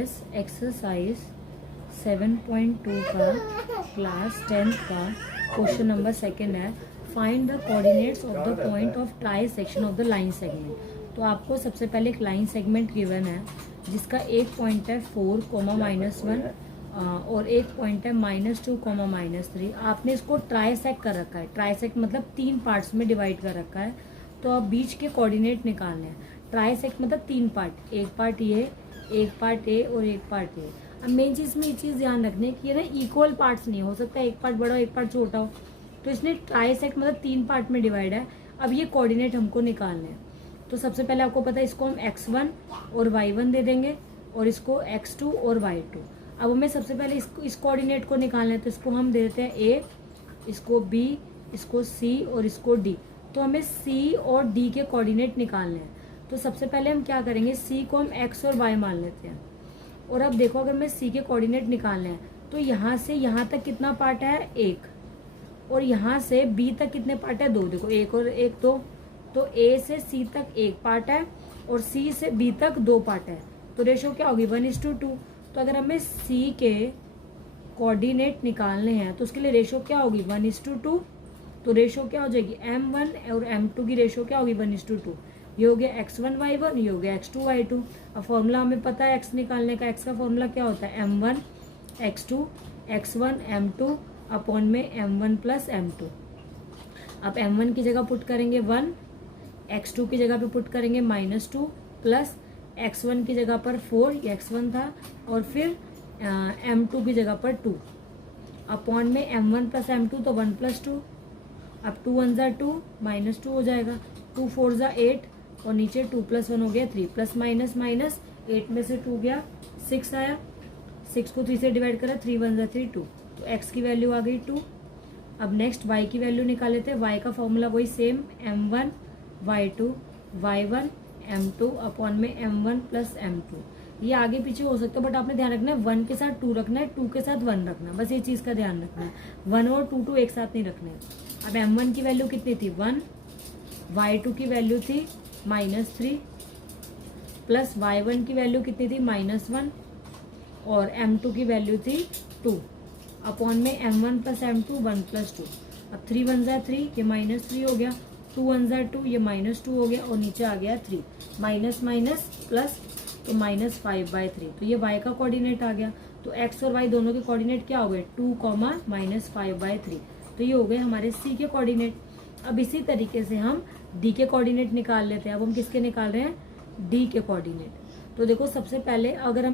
GS exercise 7.2 का class 10th का question number second है। Find the coordinates of the point of try section of the line segment. तो आपको सबसे पहले एक लाइन सेगमेंट गिवन है जिसका एक पॉइंट है 4, -1 और एक पॉइंट है -2, -3। आपने इसको ट्राइसेक्ट कर रखा है। ट्राइसेक्ट मतलब 3 पार्ट्स में डिवाइड कर रखा है। तो आप बीच के कोऑर्डिनेट निकालने हैं। ट्राइसेक्ट मतलब 3 पार्ट, एक पार्ट ये, एक पार्ट ए और एक पार्ट ए। अब मेन चीज़ में ये चीज़ ध्यान रखनी है कि ये ना इक्वल पार्ट्स नहीं हो सकता, एक पार्ट बड़ा हो एक पार्ट छोटा हो। तो इसने ट्राइसेक्ट मतलब 3 पार्ट में डिवाइड है। अब ये कोऑर्डिनेट हमको निकालने हैं। तो सबसे पहले आपको पता है इसको हम x1 और y1 दे देंगे और इसको x2 और y2। अब हमें सबसे पहले इस कोऑर्डिनेट को निकालना है। तो इसको हम दे देते हैं a, इसको b, इसको c और इसको d। तो हमें c और d के कोऑर्डिनेट निकालने हैं। तो सबसे पहले हम क्या करेंगे, c को हम x और y मान लेते हैं। और अब देखो अगर मैं c के कोऑर्डिनेट निकालने हैं तो यहाँ से यहाँ तक कितना पार्ट है, 1। और यहाँ से b तक कितने पार्ट है, 2। देखो 1 और 1 2। तो a से c तक 1 पार्ट है और c से b तक 2 पार्ट है। तो रेशो क्या होगी, 1:2। तो अगर हमें c के कोऑर्डिनेट निकालने हैं तो उसके लिए रेशो क्या होगी, 1:2। तो रेशो क्या हो जाएगी, m1 और m2 की रेशो क्या होगी, 1:2। ये हो गया x1 y1, ये हो गया x2 y2। अब फॉर्मूला हमें पता है x निकालने का। x का फॉर्मूला क्या होता है, m1 x2 x1 m2 upon में m1 प्लस m2। अब m1 की जगह पुट करेंगे 1, x2 की जगह पे पुट करेंगे -2 प्लस x1 की जगह पर 4, ये x1 था, और फिर m2 की जगह पर 2 अपॉन में m1 प्लस m2 तो 1 + 2। अब 2 1 = 2, -2 हो जाएगा। 2 4 = 8 और नीचे 2 + 1 हो गया 3, प्लस माइनस माइनस 8 में से 2 गया 6 आया। 6 को 3 से डिवाइड करा, 3 1 = 3 2। तो x की वैल्यू आ गई 2। अब नेक्स्ट y की वैल्यू निकाल लेते हैं। y का फॉर्मूला वही same, m1 y2 y1 m2 upon में m1 प्लस m2। ये आगे पीछे हो सकता है बट आपने ध्यान रखना है 1 के साथ 2 रखना है, 2 के साथ 1 रखना है। बस ये चीज़ का ध्यान रखना है, 1 और 2 एक साथ नहीं रखने। अब m1 की वैल्यू कितनी थी, 1। y2 की वैल्यू थी -3 प्लस y1 की वैल्यू कितनी थी, -1 और m2 की वैल्यू थी 2 अपॉन में m1 प्लस m2 1 + 2। अब 3 1 = 3, ये -3 हो गया। 2 1 = 2, ये -2 हो गया और नीचे आ गया 3, माइनस माइनस प्लस, तो -5/3। तो ये y का कोऑर्डिनेट आ गया। तो x और y दोनों के कोऑर्डिनेट क्या हो गए, 2, -5/3। तो ये हो गए हमारे c के कोऑर्डिनेट। अब इसी तरीके से हम d के कोऑर्डिनेट निकाल लेते हैं। अब हम किसके निकाल रहे हैं, d के कोऑर्डिनेट। तो देखो सबसे पहले अगर हम